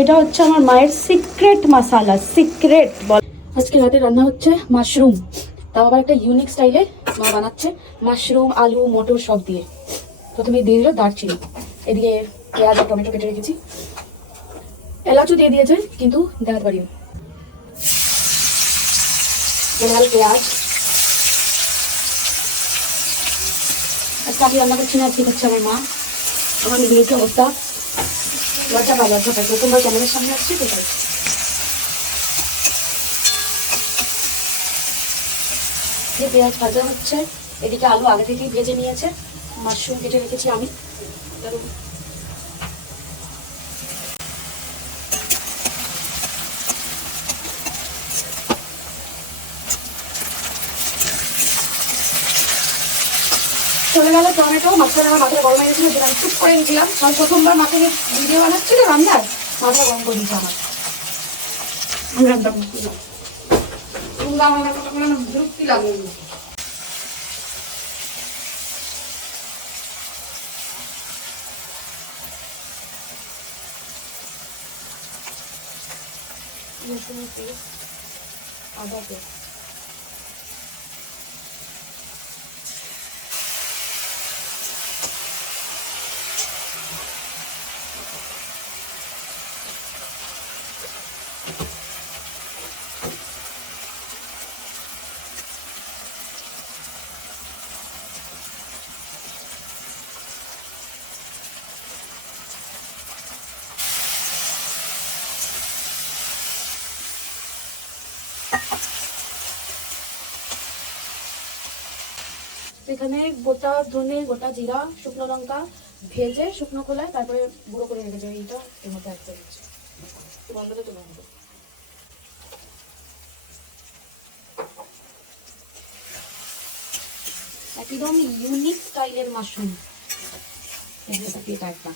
এটা হচ্ছে আমার মায়ের সিক্রেট মশালা সিক্রেট বল। আজকে রাতে রান্না হচ্ছে মাশরুম তাও আবার একটা ইউনিক স্টাইলে মা বানাচ্ছে মাশরুম আলু, মটর সব দিয়ে। প্রথমে দিয়ে দিল দারচিনি। এদিকে পেঁয়াজ আর টমেটো কেটে রেখেছি। এলাচও দিয়ে দিয়েছে, কিন্তু দেখাতে লাল পেঁয়াজ আজকে আমি রান্না করছি না আমার মা। আমার মেয়েকে অবস্থা? লজ্জা পাই লজ্জা পাই প্রথমবার ক্যামেরার সামনে আসছি তো যে পেঁয়াজ ভাজা হচ্ছে। এদিকে আলু আগে থেকেই ভেজে নিয়েছে। মাশরুম কেটে রেখেছি আমি। চলে গেল টমেটো, মাঝখানে আমার মাথায় গরম হয়ে গেছিল যেটা আমি চুপ করে গেছিলাম কারণ প্রথমবার মাকে ভিডিও বানাচ্ছিল রান্নার মাথা গরম করে দিচ্ছে আমার। আদা পেস্ট এখানে গোটা ধনে, গোটা জিরা, শুকনো লঙ্কা ভেজে শুকনো খোলায় তারপরে গুঁড়ো করে রেখেছে এইটা এর মধ্যে অ্যাড করে দিচ্ছি। একদম ইউনিক স্টাইলের মাশরুম রেসিপিটা একটা।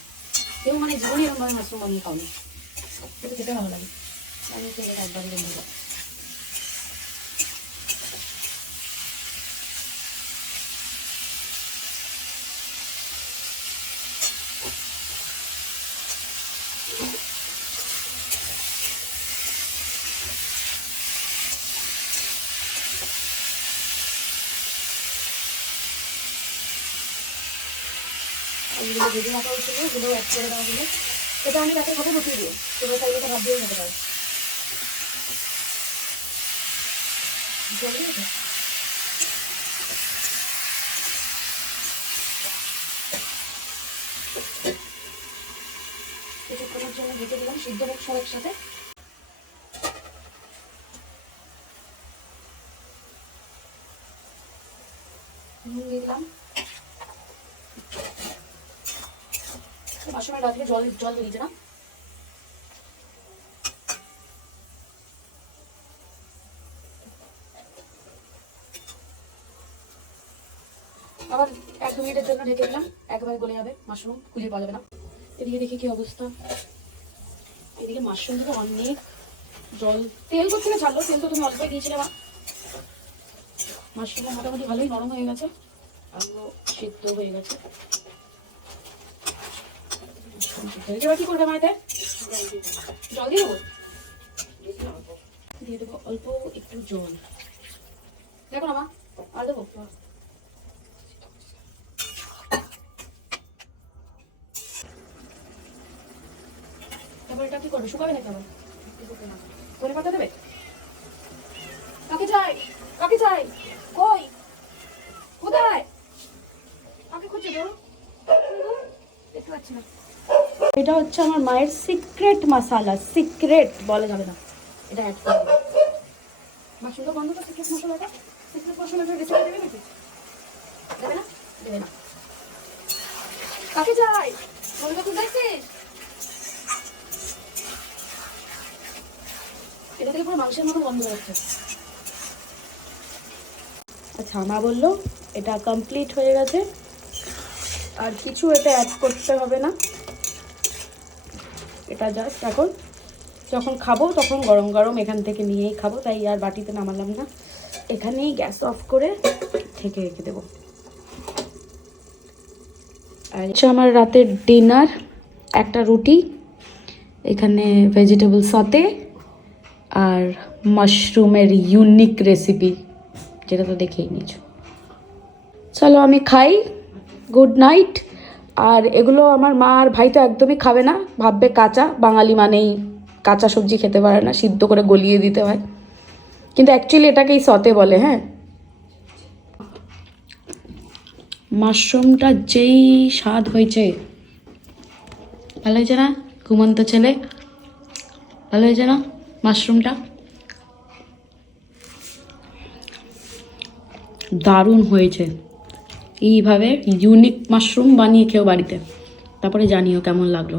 কেউ মানে জীবনে এরকম মাশরুম খাওনি। কিন্তু খেতে ভালো লাগে। আমি খেলে একবারই যেগুলো ভেজে রাখা হচ্ছিল ওগুলো অ্যাড করে দেওয়া হলো। এটা আমি রাতে খাব রুটি দিয়ে তোমরা চাইলে এটা ভাত দিয়েও পারো। জন্য ঢেকে দিলাম, সিদ্ধ হোক সব একসাথে। নুন মাশরুমের গা জল জল বেরিয়েছে না? আবার এক দু মিনিটের জন্য ঢেকে দিলাম। একবারে গলে যাবে মাশরুম, খুঁজে পাওয়া যাবে না। এদিকে দেখি কি অবস্থা। এদিকে মাশরুম থেকে অনেক জল। তেল কোথেকে ছাড়লো, তেল তো তুমি অল্পই দিয়েছিলে মা। মাশরুমও মোটামুটি ভালোই নরম হয়ে গেছে আলু সিদ্ধ হয়ে গেছে। এবার কি করবে মায়েতে জল দিয়ে দেবো? দিয়ে দেবো অল্প একটু জল। দেখো না মা, আর দেবো? তারপর এটা কি করবে? শুকাবে নাকি আবার? ধনে পাতা দেবে? কাকে চাই? কাকে চাই? কই? কোথায়? কাকে খুঁজছে ধরো দেখতে পাচ্ছি না এটা হচ্ছে আমার মায়ের সিক্রেট মশালা সিক্রেট বলা যাবে না। এটা অ্যাড করে। মাংসের মতো বন্ধ আচ্ছা মা বলল, এটা কমপ্লিট হয়ে গেছে। আর কিছু এটা অ্যাড করতে হবে না। এটা জাস্ট এখন যখন খাব তখন গরম গরম এখান থেকে নিয়েই খাব, তাই আর বাটিতে নামালাম না। এখানেই গ্যাস অফ করে ঢেকে রেখে দেবো। আর আমার রাতের ডিনার, একটা রুটি, এখানে ভেজিটেবল সতে আর মাশরুমের ইউনিক রেসিপি যেটা তো দেখেই নিয়েছো। চলো আমি খাই গুড নাইট আর এগুলো আমার মা আর ভাই তো একদমই খাবে না, ভাববে কাঁচা, বাঙালি মানেই। কাঁচা সবজি খেতে পারে না, সিদ্ধ করে গলিয়ে দিতে হয়। কিন্তু অ্যাকচুয়ালি এটাকেই সতে বলে হ্যাঁ? মাশরুমটা যেই স্বাদ হয়েছে। ভালো হয়েছে না? ঘুমন্ত ছেলে। ভালো হয়েছে না মাশরুমটা? দারুণ হয়েছে। এইভাবে ইউনিক মাশরুম বানিয়ে খেও বাড়িতে। তারপরে জানিও কেমন লাগল।